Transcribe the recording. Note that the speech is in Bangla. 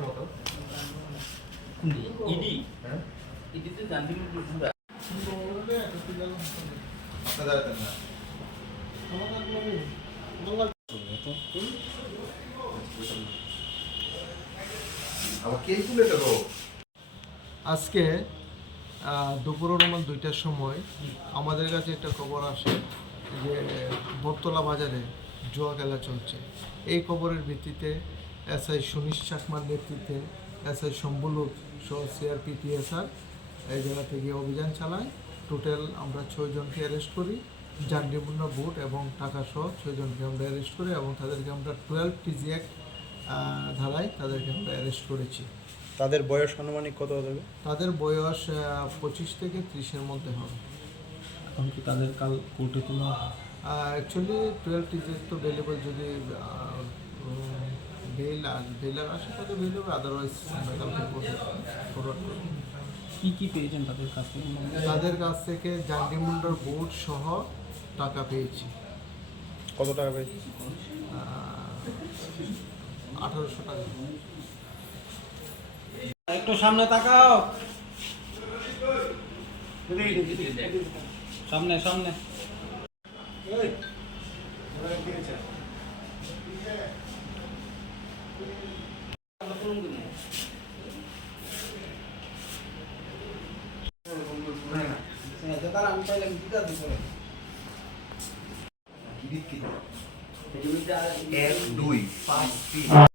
মতো। ইডি? হ্যাঁ? ইডিতে আজকে আহ, দুপুর অনুমান দুইটার সময় আমাদের কাছে একটা খবর আসে যে বটতলা বাজারে জুয়া খেলা চলছে। এই খবরের ভিত্তিতে এসআই সুনীশ চাকমার নেতৃত্বে এসআই শম্বুলুক সহ সিআরপি টিএসআর এই জায়গা থেকে অভিযান চালায়। টোটাল আমরা ছয়জনকে অ্যারেস্ট করি। যাননিপূর্ণ বুট এবং টাকা সহ ছয়জনকে আমরা অ্যারেস্ট করি এবং তাদেরকে আমরা টুয়েলভ টিজি অ্যাক্ট ধারায় তাদেরকে আমরা অ্যারেস্ট করেছি। তাদের বয়স আনুমানিক কত হবে? তাদের বয়স পঁচিশ থেকে ত্রিশের মধ্যে হবে। এখন কি তাদের কাল কোর্টে তোলা অ্যাকচুয়ালি টুয়েলভ টিচার তো বেলেবল যদি বেলার আসে তাহলে বেল হবে আদারওয়াইজ ফরওয়ার্ড করব। কি কি পেয়েছেন তাদের কাছ থেকে? তাদের কাছ থেকে জান্ডিমুন্ডার বোর্ড সহ টাকা পেয়েছি। কত টাকা পেয়েছে আঠারোশো টাকা। একটু সামনে তাকাও। সামনে সামনে। এক দুই পাঁচ তিন।